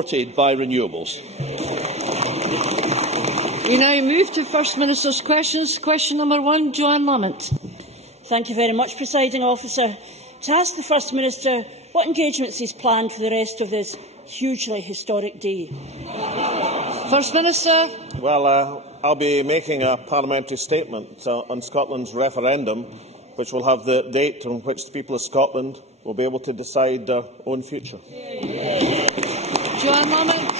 supported by renewables. We now move to First Minister's questions. Question number 1, Joanne Lamont. Thank you very much, Presiding Officer. To ask the First Minister what engagements he has planned for the rest of this hugely historic day. First Minister. Well, I'll be making a parliamentary statement on Scotland's referendum, which will have the date on which the people of Scotland will be able to decide their own future. Joanne Lamont.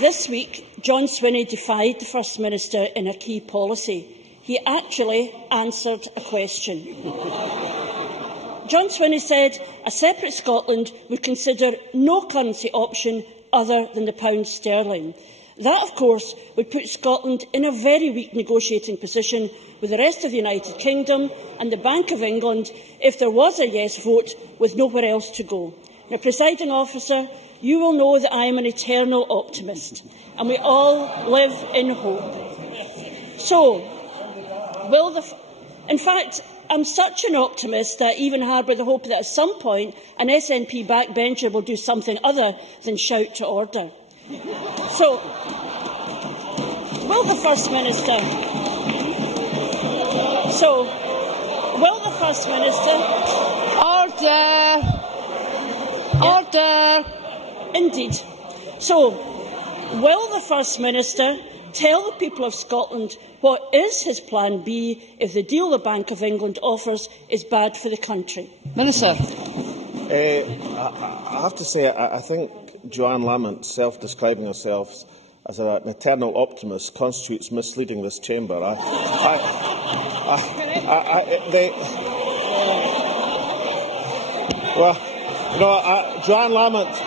This week, John Swinney defied the First Minister in a key policy. He actually answered a question. John Swinney said a separate Scotland would consider no currency option other than the pound sterling. That, of course, would put Scotland in a very weak negotiating position with the rest of the United Kingdom and the Bank of England if there was a yes vote with nowhere else to go. Now, Presiding Officer, you will know that I am an eternal optimist, and we all live in hope. So, in fact, I'm such an optimist that I even harbour the hope that at some point an SNP backbencher will do something other than shout to order. So, will the First Minister... Order! Indeed. So, will the First Minister tell the people of Scotland what is his plan B if the deal the Bank of England offers is bad for the country? Minister. I have to say, I think Joanne Lamont, self-describing herself as an eternal optimist, constitutes misleading this chamber. Joanne Lamont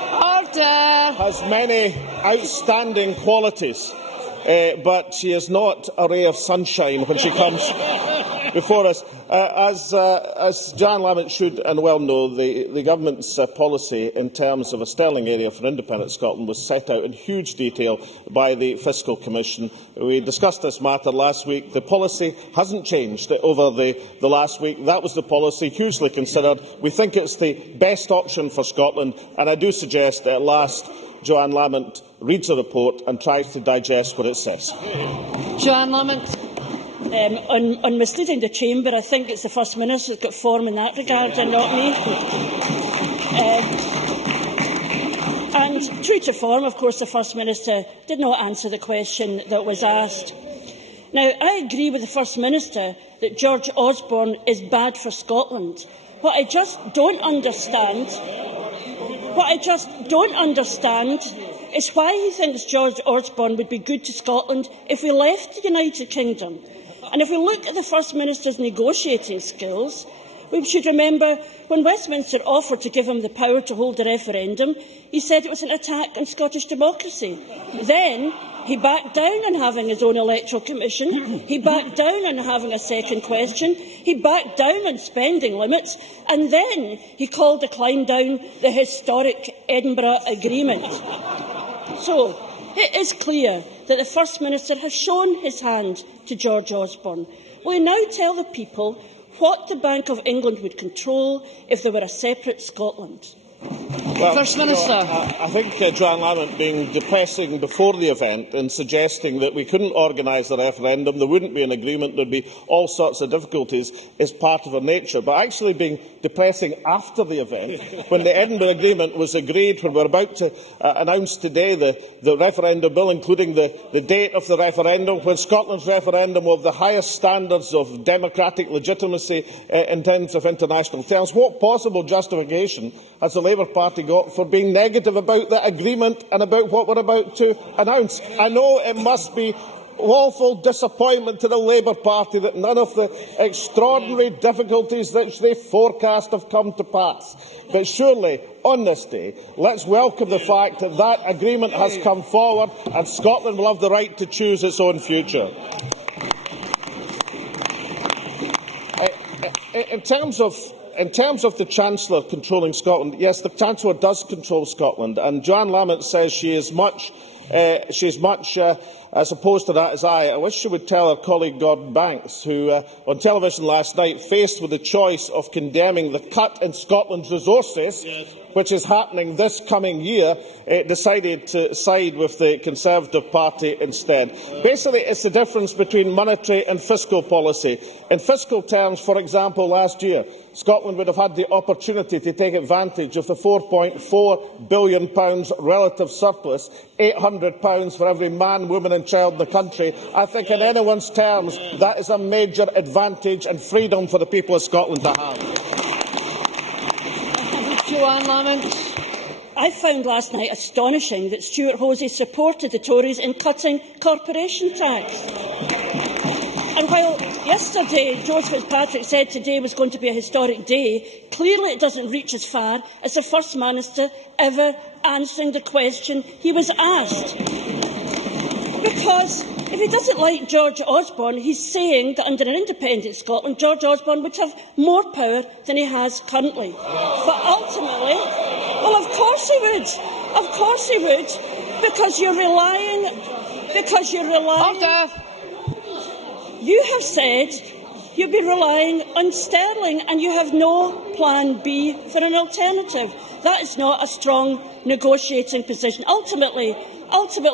has many outstanding qualities, but she is not a ray of sunshine when she comes before us. As Joanne Lamont should and well know, the Government's policy in terms of a sterling area for independent Scotland was set out in huge detail by the Fiscal Commission. We discussed this matter last week. The policy hasn't changed over the last week. That was the policy, hugely considered. We think it's the best option for Scotland, and I do suggest that at last Joanne Lamont reads the report and tries to digest what it says. Joanne Lamont. On misleading the chamber, I think it's the First Minister who's got form in that regard and not me. And true to form, of course, the First Minister did not answer the question that was asked. Now, I agree with the First Minister that George Osborne is bad for Scotland. What I just don't understand is why he thinks George Osborne would be good to Scotland if we left the United Kingdom. And if we look at the First Minister's negotiating skills, we should remember when Westminster offered to give him the power to hold a referendum, he said it was an attack on Scottish democracy. Then he backed down on having his own electoral commission, he backed down on having a second question, he backed down on spending limits, and then he called a climb down the historic Edinburgh Agreement. So, it is clear that the First Minister has shown his hand to George Osborne. Will he now tell the people what the Bank of England would control if there were a separate Scotland? Well, First Minister. I think Joanne Lamont being depressing before the event and suggesting that we couldn't organise the referendum, there wouldn't be an agreement, there would be all sorts of difficulties, is part of her nature. But actually being depressing after the event, when the Edinburgh Agreement was agreed, when we're about to announce today the referendum bill, including the date of the referendum, when Scotland's referendum will have the highest standards of democratic legitimacy in terms of international terms, what possible justification has the Labour Party got for being negative about that agreement and about what we're about to announce? I know it must be awful disappointment to the Labour Party that none of the extraordinary difficulties that they forecast have come to pass. But surely, on this day, let's welcome the fact that that agreement has come forward and Scotland will have the right to choose its own future. In terms of the Chancellor controlling Scotland, yes, the Chancellor does control Scotland, and Joanne Lamont says she is much she's much as opposed to that as I wish she would tell her colleague Gordon Banks, who on television last night, faced with the choice of condemning the cut in Scotland's resources, which is happening this coming year, decided to side with the Conservative Party instead. Basically, it's the difference between monetary and fiscal policy. In fiscal terms, for example, last year, Scotland would have had the opportunity to take advantage of the £4.4 billion relative surplus, £800 for every man, woman and child in the country. I think in anyone's terms, that is a major advantage and freedom for the people of Scotland to have. Joanne Lamont. I found last night astonishing that Stuart Hosey supported the Tories in cutting corporation tax. And while yesterday George Fitzpatrick said today was going to be a historic day, clearly it doesn't reach as far as the First Minister ever answering the question he was asked. Because if he doesn't like George Osborne, he's saying that under an independent Scotland, George Osborne would have more power than he has currently. But ultimately, well, of course he would. Of course he would. Because you're relying... Order. You have said you've been relying on sterling and you have no plan B for an alternative. That is not a strong negotiating position. Ultimately,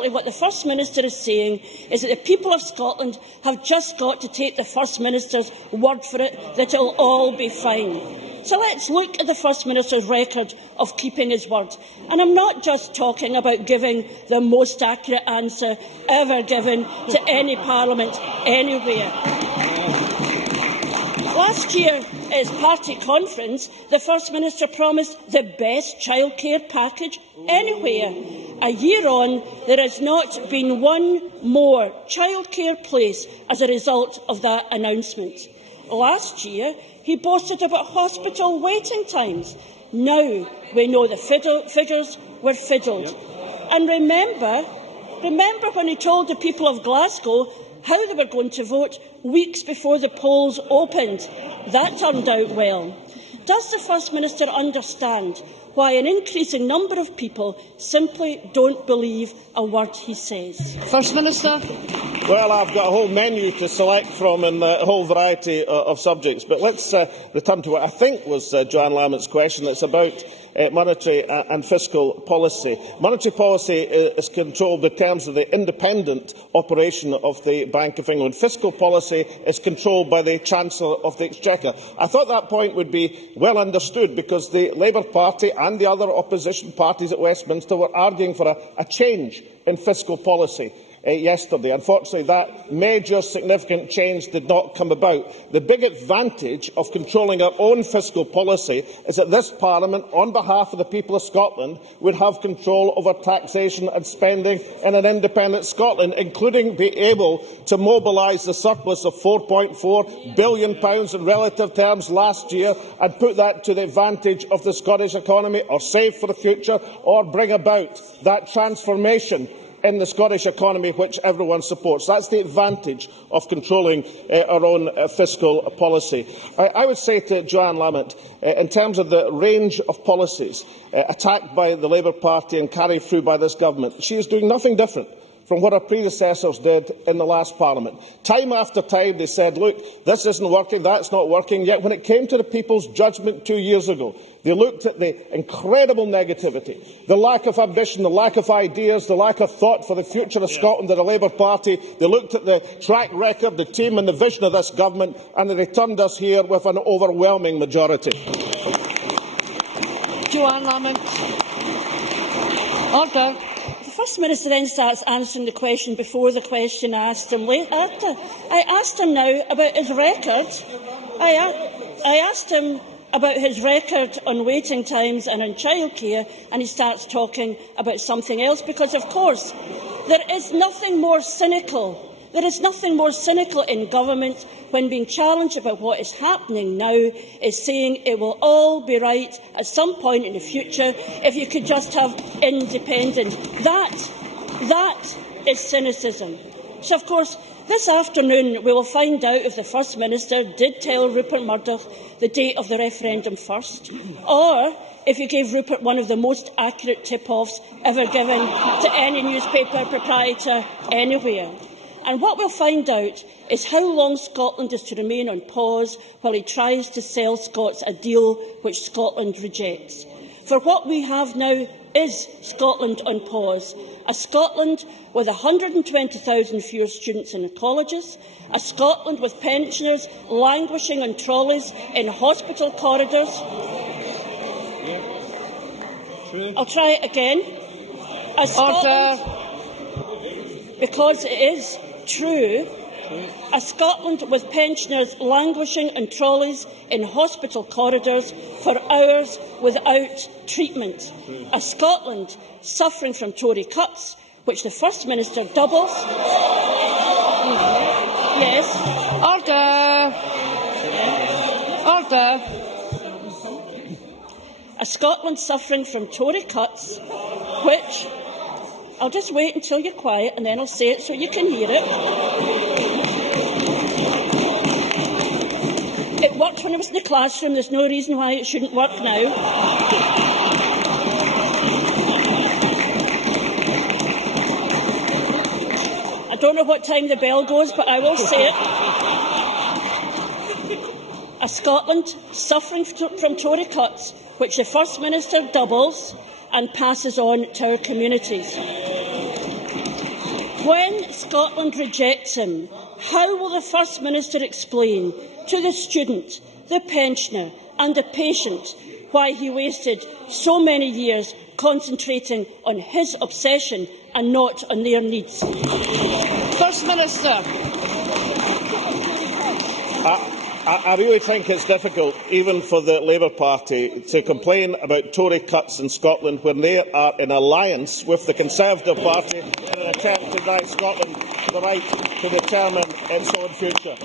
what the First Minister is saying is that the people of Scotland have just got to take the First Minister's word for it that it will all be fine. So let's look at the First Minister's record of keeping his word. And I'm not just talking about giving the most accurate answer ever given to any Parliament anywhere. Last year, at his party conference, the First Minister promised the best childcare package anywhere. A year on, there has not been one more childcare place as a result of that announcement. Last year, he boasted about hospital waiting times. Now we know the figures were fiddled. And remember when he told the people of Glasgow how they were going to vote weeks before the polls opened. That turned out well. Does the First Minister understand why an increasing number of people simply don't believe a word he says? First Minister. Well, I've got a whole menu to select from and a whole variety of subjects, but let's return to what I think was Joanne Lamont's question. It's about monetary and fiscal policy. Monetary policy is controlled in terms of the independent operation of the Bank of England. Fiscal policy is controlled by the Chancellor of the Exchequer. I thought that point would be well understood because the Labour Party and the other opposition parties at Westminster were arguing for a change in fiscal policy yesterday. Unfortunately, that major significant change did not come about. The big advantage of controlling our own fiscal policy is that this Parliament, on behalf of the people of Scotland, would have control over taxation and spending in an independent Scotland, including be able to mobilise the surplus of £4.4 billion in relative terms last year and put that to the advantage of the Scottish economy, or save for the future, or bring about that transformation in the Scottish economy which everyone supports. That's the advantage of controlling our own fiscal policy. I would say to Joanne Lamont, in terms of the range of policies attacked by the Labour Party and carried through by this government, she is doing nothing different from what her predecessors did in the last Parliament. Time after time they said, look, this isn't working, that's not working, yet when it came to the people's judgment 2 years ago, they looked at the incredible negativity, the lack of ambition, the lack of ideas, the lack of thought for the future of Scotland of the Labour Party. They looked at the track record, the team and the vision of this government, and they returned us here with an overwhelming majority. Joanne Lamont. Order. The First Minister then starts answering the question before the question asked him later. I asked him now about his record. I asked him about his record on waiting times and on childcare, and he starts talking about something else because, of course, there is nothing more cynical. There is nothing more cynical in government when being challenged about what is happening now is saying it will all be right at some point in the future if you could just have independence. That is cynicism. So, of course, this afternoon we will find out if the First Minister did tell Rupert Murdoch the date of the referendum first, or if you gave Rupert one of the most accurate tip-offs ever given to any newspaper proprietor anywhere. And what we'll find out is how long Scotland is to remain on pause while he tries to sell Scots a deal which Scotland rejects. For what we have now is Scotland on pause. A Scotland with 120,000 fewer students in the colleges, a Scotland with pensioners languishing on trolleys in hospital corridors. I'll try it again. A Scotland, because it is true, a Scotland with pensioners languishing in trolleys in hospital corridors for hours without treatment. A Scotland suffering from Tory cuts, which the First Minister doubles. Yes. Order. Order. A Scotland suffering from Tory cuts, which... I'll just wait until you're quiet and then I'll say it so you can hear it. It worked when I was in the classroom. There's no reason why it shouldn't work now. I don't know what time the bell goes, but I will say it. A Scotland suffering from Tory cuts, which the First Minister doubles and passes on to our communities. When Scotland rejects him, how will the First Minister explain to the student, the pensioner and the patient why he wasted so many years concentrating on his obsession and not on their needs? First Minister. I really think it's difficult, even for the Labour Party, to complain about Tory cuts in Scotland when they are in alliance with the Conservative Party in an attempt to deny Scotland the right to determine its own future.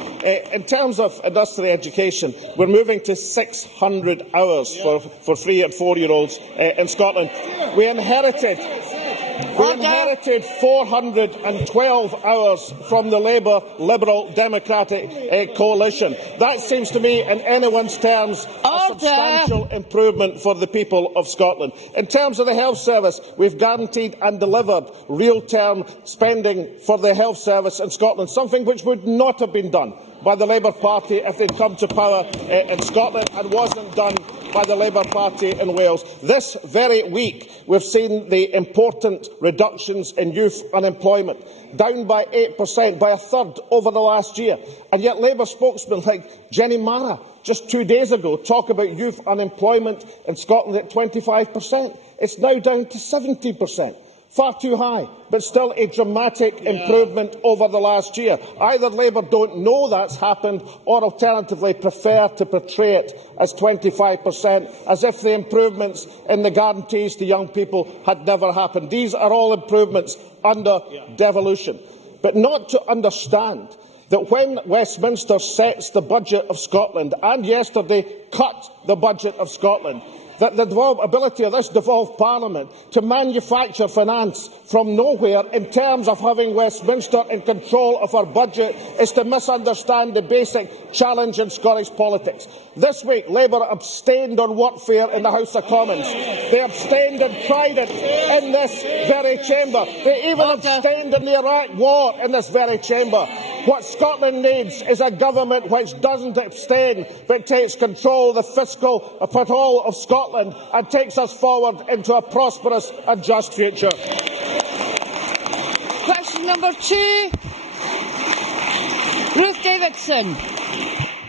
In terms of industrial education, we're moving to 600 hours for 3- and 4-year-olds in Scotland. We inherited 412 hours from the Labour Liberal Democratic coalition. That seems to me, in anyone's terms, a substantial improvement for the people of Scotland. In terms of the health service, we've guaranteed and delivered real-term spending for the health service in Scotland, something which would not have been done by the Labour Party if they'd come to power in Scotland and wasn't done by the Labour Party in Wales. This very week we've seen the important reductions in youth unemployment, down by 8%, by a third over the last year. And yet Labour spokesmen like Jenny Mara just 2 days ago talk about youth unemployment in Scotland at 25%. It's now down to 17%. Far too high, but still a dramatic improvement over the last year. Either Labour don't know that's happened, or alternatively prefer to portray it as 25%, as if the improvements in the guarantees to young people had never happened. These are all improvements under devolution. But not to understand that when Westminster sets the budget of Scotland, and yesterday cut the budget of Scotland, that the ability of this devolved Parliament to manufacture finance from nowhere in terms of having Westminster in control of our budget is to misunderstand the basic challenge in Scottish politics. This week, Labour abstained on workfare in the House of Commons. They abstained and tried it in this very chamber. They even abstained in the Iraq war in this very chamber. What Scotland needs is a government which doesn't abstain, but takes control of the fiscal control of Scotland and takes us forward into a prosperous and just future. Question number 2. Ruth Davidson.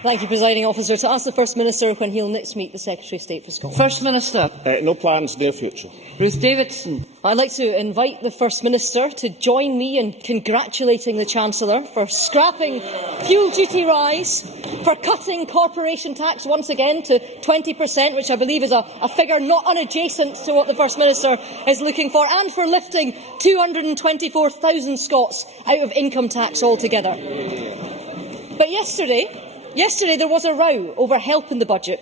Thank you, Presiding Officer. To ask the First Minister when he'll next meet the Secretary of State for Scotland. First Minister. No plans, near future. Ruth Davidson. I'd like to invite the First Minister to join me in congratulating the Chancellor for scrapping fuel duty rise, for cutting corporation tax once again to 20%, which I believe is a figure not unadjacent to what the First Minister is looking for, and for lifting 224,000 Scots out of income tax altogether. But yesterday there was a row over help in the budget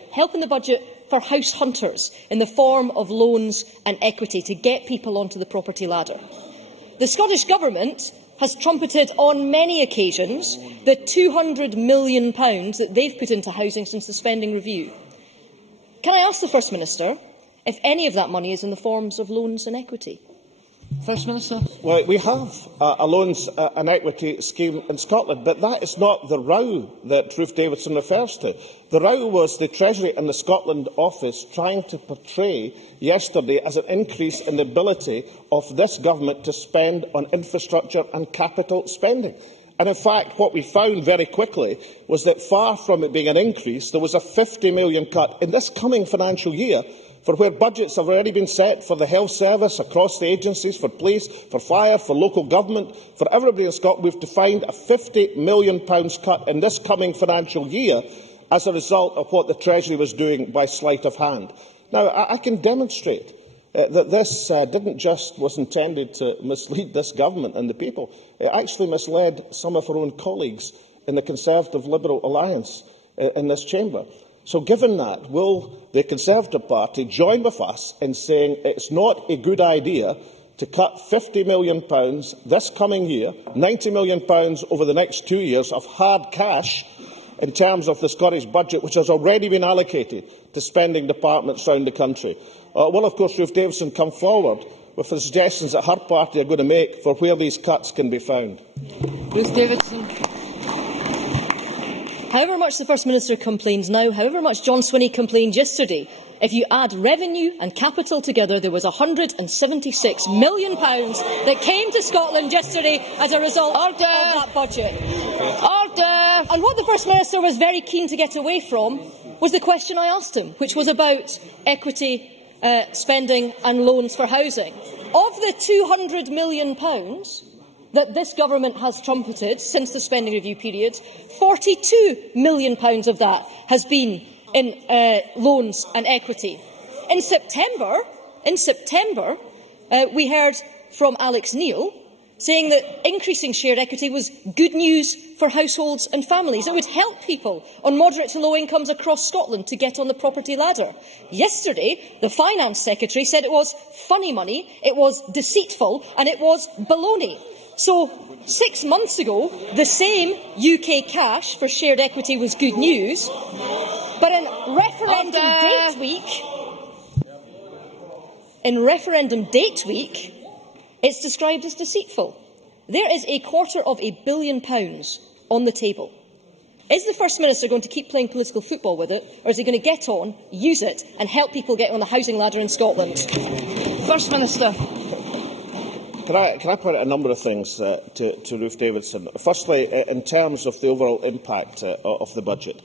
for house hunters in the form of loans and equity to get people onto the property ladder. The Scottish Government has trumpeted on many occasions the £200 million that they've put into housing since the spending review. Can I ask the First Minister if any of that money is in the forms of loans and equity? First Minister. Well, we have a loans and equity scheme in Scotland, but that is not the row that Ruth Davidson refers to. The row was the Treasury and the Scotland Office trying to portray yesterday as an increase in the ability of this government to spend on infrastructure and capital spending. And in fact, what we found very quickly was that far from it being an increase, there was a £50 million cut in this coming financial year for where budgets have already been set for the health service, across the agencies, for police, for fire, for local government, for everybody in Scotland. We've defined a £50 million cut in this coming financial year as a result of what the Treasury was doing by sleight of hand. Now, I can demonstrate that this was intended to mislead this government and the people. It actually misled some of our own colleagues in the Conservative Liberal Alliance in this chamber. So given that, will the Conservative Party join with us in saying it's not a good idea to cut £50 million this coming year, £90 million over the next 2 years of hard cash in terms of the Scottish budget, which has already been allocated to spending departments around the country? Will, of course, Ruth Davidson come forward with the suggestions that her party are going to make for where these cuts can be found? Ruth Davidson. However much the First Minister complains now, however much John Swinney complained yesterday, if you add revenue and capital together, there was £176 million that came to Scotland yesterday as a result of that budget. Order! And what the First Minister was very keen to get away from was the question I asked him, which was about equity spending and loans for housing. Of the £200 million that this government has trumpeted since the spending review period, £42 million of that has been in loans and equity. In September, we heard from Alex Neil saying that increasing shared equity was good news for households and families. It would help people on moderate to low incomes across Scotland to get on the property ladder. Yesterday, the Finance Secretary said it was funny money, it was deceitful and it was baloney. So 6 months ago, the same UK cash for shared equity was good news, but in referendum date week, it's described as deceitful. There is £250 million on the table. Is the First Minister going to keep playing political football with it, or is he going to get on, use it, and help people get on the housing ladder in Scotland? First Minister. Can I point out a number of things to Ruth Davidson? Firstly, in terms of the overall impact of the budget,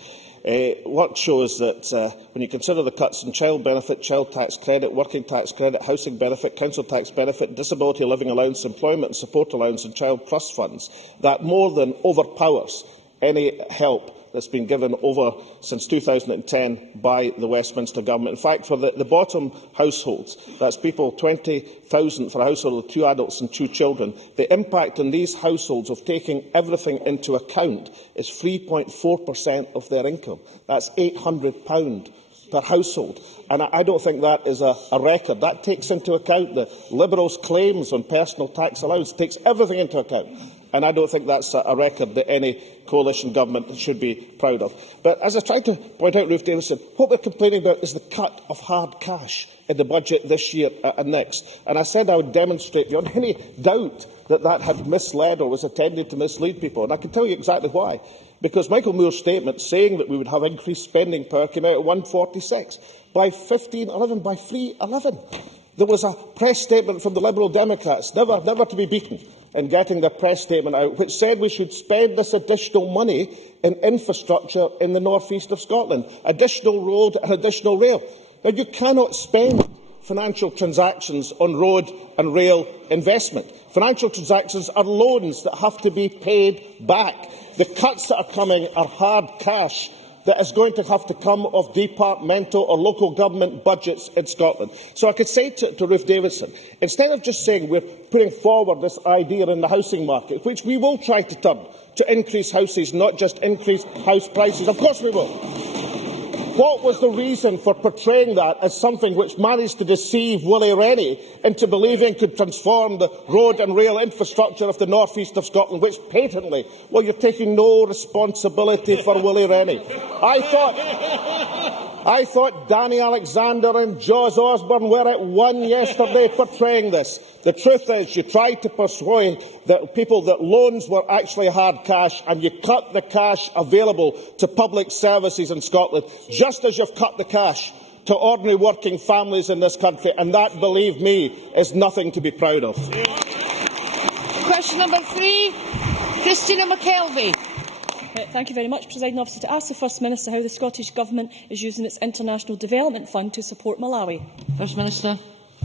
work shows that when you consider the cuts in child benefit, child tax credit, working tax credit, housing benefit, council tax benefit, disability living allowance, employment and support allowance and child trust funds, that more than overpowers any help that's been given over since 2010 by the Westminster Government. In fact, for the bottom households, that's people 20,000 for a household of 2 adults and 2 children, the impact on these households of taking everything into account is 3.4% of their income. That's £800 per household. And I don't think that is a record. That takes into account the Liberals' claims on personal tax allowance, takes everything into account. And I don't think that's a record that any coalition government should be proud of. But as I tried to point out, Ruth Davidson, what we're complaining about is the cut of hard cash in the budget this year and next. And I said I would demonstrate beyond any doubt that that had misled or was intended to mislead people. And I can tell you exactly why. Because Michael Moore's statement saying that we would have increased spending power came out at 146. By 1511, by 311. There was a press statement from the Liberal Democrats, never to be beaten, in getting their press statement out, which said we should spend this additional money in infrastructure in the north east of Scotland, additional road and additional rail. Now, you cannot spend financial transactions on road and rail investment. Financial transactions are loans that have to be paid back. The cuts that are coming are hard cash that is going to have to come off departmental or local government budgets in Scotland. So I could say to Ruth Davidson, instead of just saying we're putting forward this idea in the housing market, which we will try to turn to increase houses, not just increase house prices, of course we will. What was the reason for portraying that as something which managed to deceive Willie Rennie into believing could transform the road and rail infrastructure of the north east of Scotland, which patently, well, you're taking no responsibility for Willie Rennie. I thought Danny Alexander and Jos Osborne were at one yesterday portraying this. The truth is, you tried to persuade people that loans were actually hard cash, and you cut the cash available to public services in Scotland, just as you've cut the cash to ordinary working families in this country, and that, believe me, is nothing to be proud of. Question number 3, Christina McKelvey. Thank you very much, Presiding Officer. To ask the First Minister how the Scottish Government is using its International Development Fund to support Malawi. First Minister.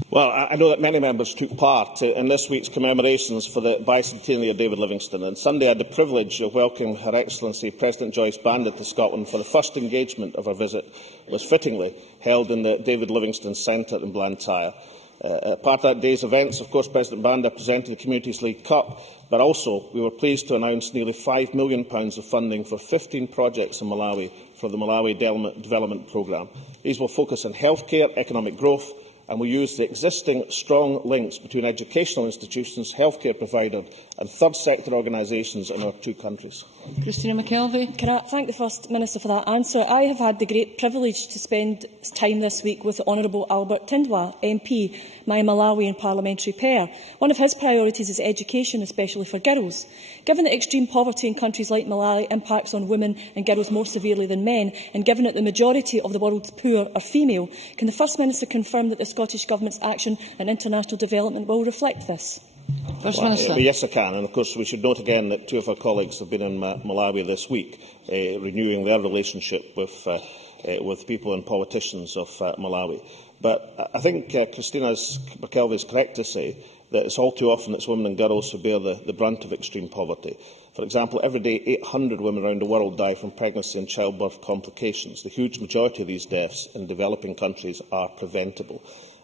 Well, I know that many members took part in this week's commemorations for the bicentennial of David Livingstone, and Sunday I had the privilege of welcoming Her Excellency President Joyce Banda to Scotland for the first engagement of her visit, was fittingly held in the David Livingstone Centre in Blantyre. Part of that day's events, of course, President Banda presented the Communities League Cup, but also we were pleased to announce nearly £5 million of funding for 15 projects in Malawi for the Malawi Development Programme. These will focus on healthcare, economic growth, and will use the existing strong links between educational institutions, healthcare providers and third sector organisations in our two countries. Christina McKelvey. Can I thank the First Minister for that answer? I have had the great privilege to spend time this week with the Honourable Albert Tindwa, MP, my Malawian parliamentary pair. One of his priorities is education, especially for girls. Given that extreme poverty in countries like Malawi impacts on women and girls more severely than men, and given that the majority of the world's poor are female, can the First Minister confirm that the Scottish Government's action and international development will reflect this? First Minister. Yes, I can. And of course, we should note again that two of our colleagues have been in Malawi this week, renewing their relationship with people and politicians of Malawi. But I think Christina McKelvey is correct to say that it's all too often it's women and girls who bear the brunt of extreme poverty. For example, every day 800 women around the world die from pregnancy and childbirth complications. The huge majority of these deaths in developing countries are preventable.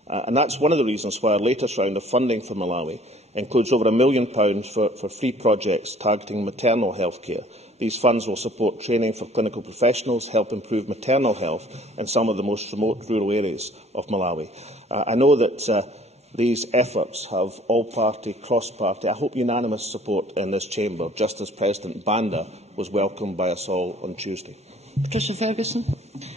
And that's one of the reasons why our latest round of funding for Malawi includes over £1 million for free projects targeting maternal health care. These funds will support training for clinical professionals, help improve maternal health in some of the most remote rural areas of Malawi. I know that these efforts have all-party, cross-party, I hope unanimous support in this chamber, just as President Banda was welcomed by us all on Tuesday. Patricia Ferguson.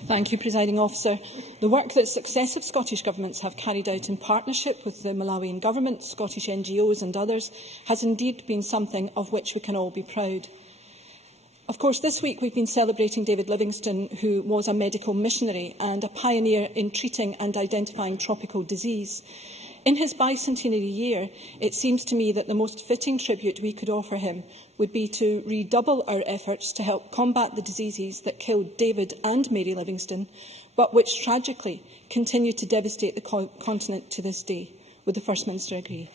Thank you, Presiding Officer. The work that successive Scottish governments have carried out in partnership with the Malawian Government, Scottish NGOs and others has indeed been something of which we can all be proud. Of course, this week we've been celebrating David Livingstone, who was a medical missionary and a pioneer in treating and identifying tropical disease. In his bicentenary year, it seems to me that the most fitting tribute we could offer him would be to redouble our efforts to help combat the diseases that killed David and Mary Livingstone, but which tragically continue to devastate the continent to this day. Would the First Minister agree?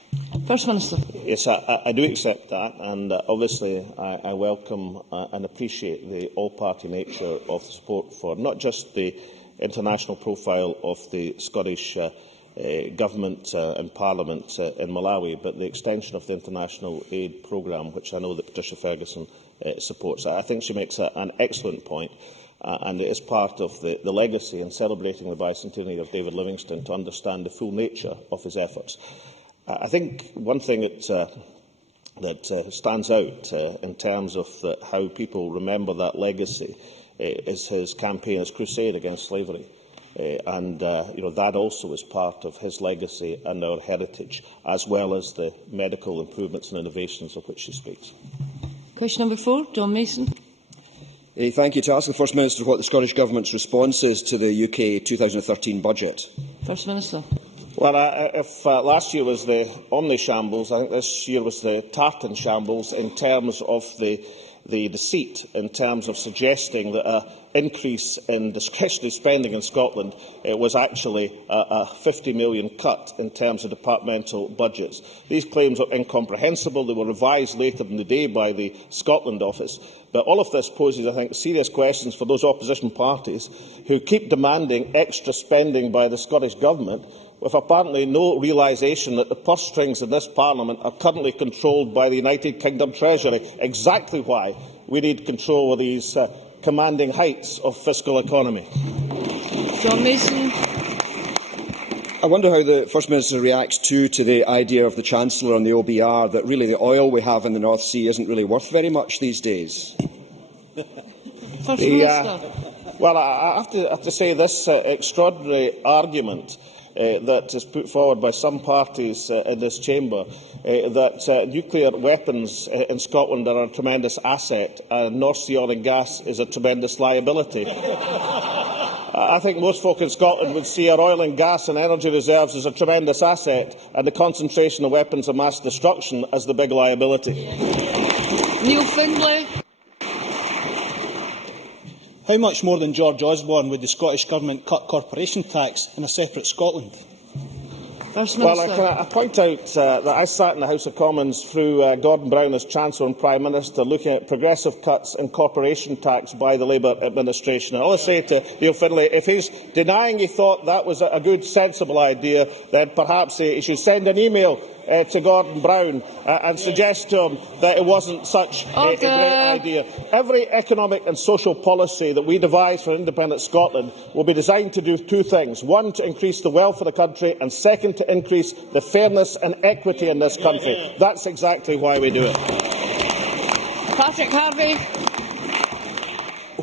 First Minister. Yes, I do accept that, and obviously I welcome and appreciate the all-party nature of the support for not just the international profile of the Scottish Government and Parliament in Malawi, but the extension of the international aid programme, which I know that Patricia Ferguson supports. I think she makes an excellent point, and it is part of the legacy in celebrating the bicentenary of David Livingstone to understand the full nature of his efforts. I think one thing that stands out in terms of how people remember that legacy is his campaign, his crusade against slavery. That also is part of his legacy and our heritage, as well as the medical improvements and innovations of which he speaks. Question number 4, John Mason. Thank you. To ask the First Minister what the Scottish Government's response is to the UK 2013 budget. First Minister. Well, if last year was the omni-shambles, I think this year was the tartan shambles in terms of the deceit, in terms of suggesting that an increase in discretionary spending in Scotland was actually a 50 million cut in terms of departmental budgets. These claims are incomprehensible. They were revised later in the day by the Scotland Office. But all of this poses, I think, serious questions for those opposition parties who keep demanding extra spending by the Scottish Government, with apparently no realisation that the purse strings in this Parliament are currently controlled by the United Kingdom Treasury, exactly why we need control of these commanding heights of fiscal economy. John Mason. I wonder how the First Minister reacts to the idea of the Chancellor on the OBR that really the oil we have in the North Sea isn't really worth very much these days. First Minister. Well, I have to say this extraordinary argument that is put forward by some parties in this chamber that nuclear weapons in Scotland are a tremendous asset and North Sea oil and gas is a tremendous liability. I think most folk in Scotland would see our oil and gas and energy reserves as a tremendous asset and the concentration of weapons of mass destruction as the big liability. Neil Findlay. How much more than George Osborne would the Scottish Government cut corporation tax in a separate Scotland? Well, I point out that I sat in the House of Commons through Gordon Brown as Chancellor and Prime Minister looking at progressive cuts in corporation tax by the Labour administration. And I'll say to Neil Findlay, if he's denying he thought that was a good, sensible idea, then perhaps he should send an email to Gordon Brown and suggest to him that it wasn't such a great idea. Every economic and social policy that we devise for independent Scotland will be designed to do two things. One, to increase the wealth of the country, and second, to increase the fairness and equity in this country. That's exactly why we do it. Patrick Harvey.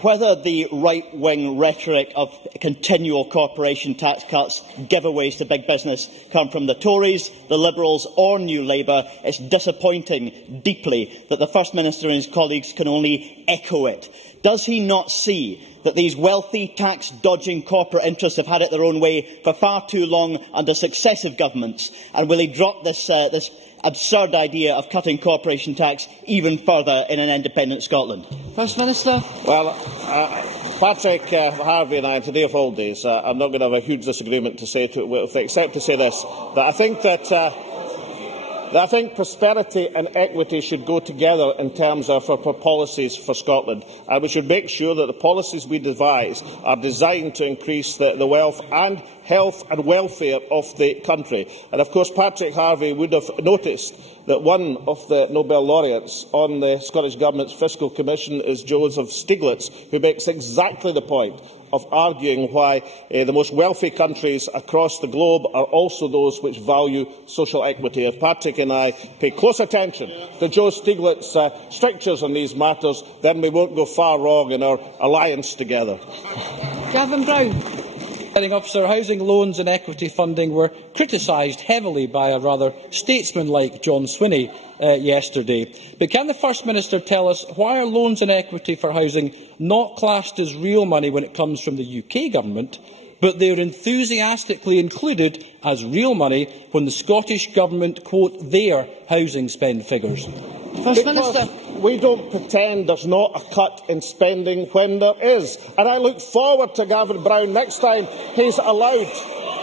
Whether the right-wing rhetoric of continual corporation tax cuts, giveaways to big business come from the Tories, the Liberals or New Labour, it's disappointing deeply that the First Minister and his colleagues can only echo it. Does he not see that these wealthy, tax-dodging corporate interests have had it their own way for far too long under successive governments? And will he drop this absurd idea of cutting corporation tax even further in an independent Scotland? First Minister. Well, Patrick Harvey and I, today of all days, I'm not going to have a huge disagreement to say except to say this, that I think prosperity and equity should go together in terms of our policies for Scotland. And we should make sure that the policies we devise are designed to increase the wealth and health and welfare of the country. And of course, Patrick Harvey would have noticed that one of the Nobel laureates on the Scottish Government's Fiscal Commission is Joseph Stiglitz, who makes exactly the point of arguing why the most wealthy countries across the globe are also those which value social equity. If Patrick and I pay close attention to Joe Stiglitz's strictures on these matters, then we won't go far wrong in our alliance together. Gavin Brown. Officer, housing loans and equity funding were criticised heavily by a rather statesman-like John Swinney yesterday. But can the First Minister tell us why are loans and equity for housing not classed as real money when it comes from the UK Government, but they are enthusiastically included as real money when the Scottish Government quote their housing spend figures? First Minister. We don't pretend there's not a cut in spending when there is. And I look forward to Gavin Brown next time he's allowed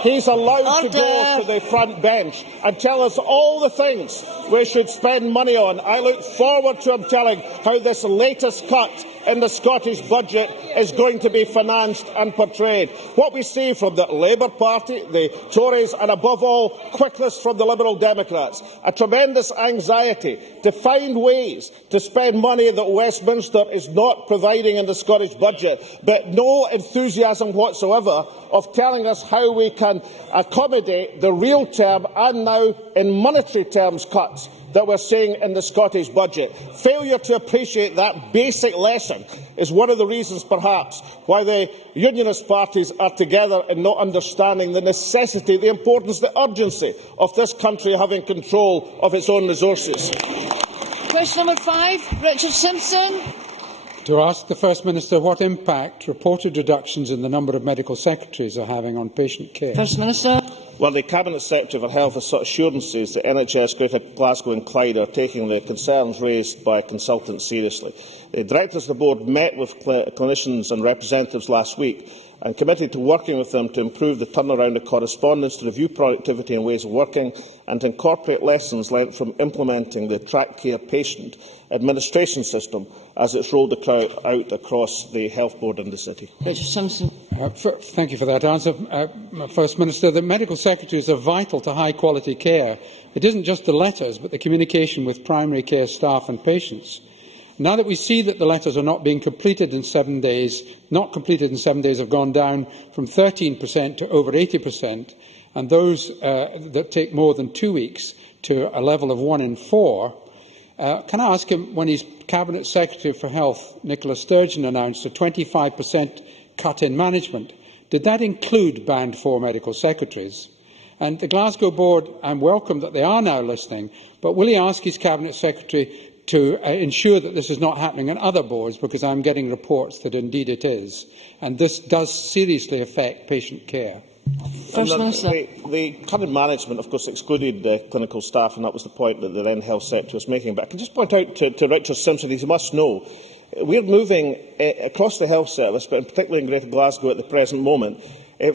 to go to the front bench and tell us all the things we should spend money on. I look forward to him telling how this latest cut in the Scottish budget is going to be financed and portrayed. What we see from the Labour Party, the Tories and above all quickness from the Liberal Democrats, a tremendous anxiety to find ways to spend money that Westminster is not providing in the Scottish budget, but no enthusiasm whatsoever of telling us how we can accommodate the real term and now in monetary terms cuts that we're seeing in the Scottish budget. Failure to appreciate that basic lesson is one of the reasons, perhaps, why the unionist parties are together in not understanding the necessity, the importance, the urgency of this country having control of its own resources. Question number 5, Richard Simpson. To ask the First Minister what impact reported reductions in the number of medical secretaries are having on patient care. First Minister. Well, the Cabinet Secretary for Health has sought assurances that NHS Greater Glasgow and Clyde are taking the concerns raised by consultants seriously. The Directors of the Board met with clinicians and representatives last week and committed to working with them to improve the turnaround of correspondence, to review productivity and ways of working, and to incorporate lessons learnt from implementing the Track Care Patient Administration System as it's rolled out across the Health Board in the City. Richard Simpson. Thank you for that answer. First Minister, the medical secretaries are vital to high-quality care. It isn't just the letters, but the communication with primary care staff and patients. Now that we see that the letters are not being completed in 7 days, have gone down from 13% to over 80%, and those that take more than 2 weeks to a level of 1 in 4, can I ask him, when his Cabinet Secretary for Health, Nicola Sturgeon, announced a 25% cut in management, did that include Band 4 medical secretaries? And the Glasgow Board, I'm welcome that they are now listening, but will he ask his Cabinet Secretary to ensure that this is not happening in other boards, because I'm getting reports that indeed it is, and this does seriously affect patient care? First Minister. The current management, of course, excluded clinical staff, and that was the point that the then Health Secretary was making. But I can just point out to Richard Simpson, he must know, we're moving across the health service, but particularly in Greater Glasgow at the present moment,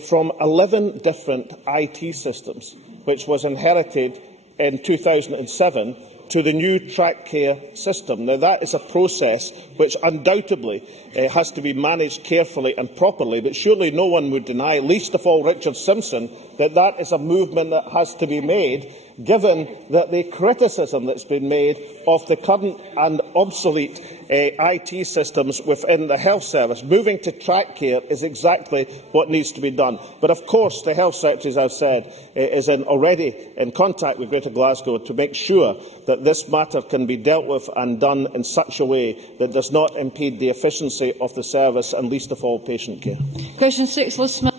from 11 different IT systems, which was inherited in 2007, to the new track care system. Now, that is a process which undoubtedly has to be managed carefully and properly, but surely no one would deny, least of all Richard Simpson, that that is a movement that has to be made, given that the criticism that's been made of the current and obsolete IT systems within the health service. Moving to track care is exactly what needs to be done. But of course, the Health Secretary, as I've said, is already in contact with Greater Glasgow to make sure that this matter can be dealt with and done in such a way that does not impede the efficiency of the service and least of all patient care. Question 6, Liz Smith.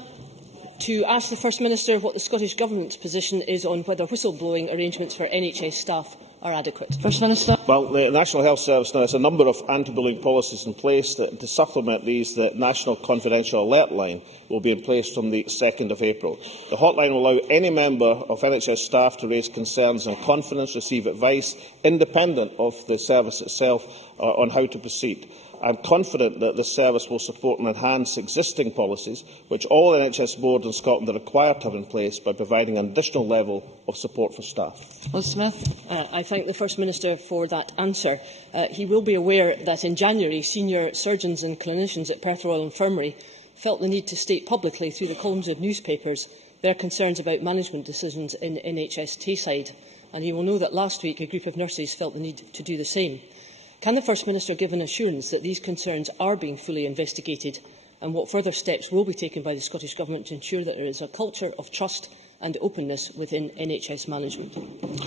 To ask the First Minister what the Scottish Government's position is on whether whistle-blowing arrangements for NHS staff are adequate. First Minister. Well, the National Health Service now has a number of anti-bullying policies in place. To supplement these, the National Confidential Alert Line will be in place from the 2nd of April. The hotline will allow any member of NHS staff to raise concerns in confidence, receive advice, independent of the service itself, on how to proceed. I am confident that this service will support and enhance existing policies, which all NHS boards in Scotland are required to have in place, by providing an additional level of support for staff. Liz Smith. I thank the First Minister for that answer. He will be aware that in January, senior surgeons and clinicians at Perth Royal Infirmary felt the need to state publicly through the columns of newspapers their concerns about management decisions in NHS Tayside. And he will know that last week a group of nurses felt the need to do the same. Can the First Minister give an assurance that these concerns are being fully investigated, and what further steps will be taken by the Scottish Government to ensure that there is a culture of trust and openness within NHS management?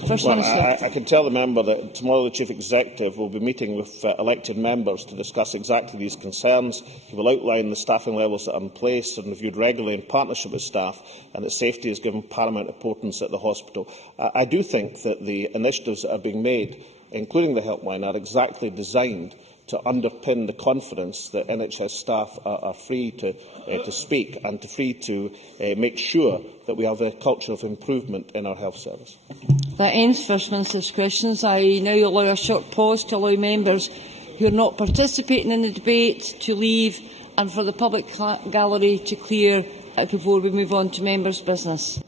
First Minister. I can tell the member that tomorrow the Chief Executive will be meeting with elected members to discuss exactly these concerns. He will outline the staffing levels that are in place and reviewed regularly in partnership with staff, and that safety is given paramount importance at the hospital. I do think that the initiatives that are being made, including the helpline, are exactly designed to underpin the confidence that NHS staff are free to speak and free to make sure that we have a culture of improvement in our health service. That ends First Minister's questions. I now allow a short pause to allow members who are not participating in the debate to leave, and for the public gallery to clear before we move on to members' business.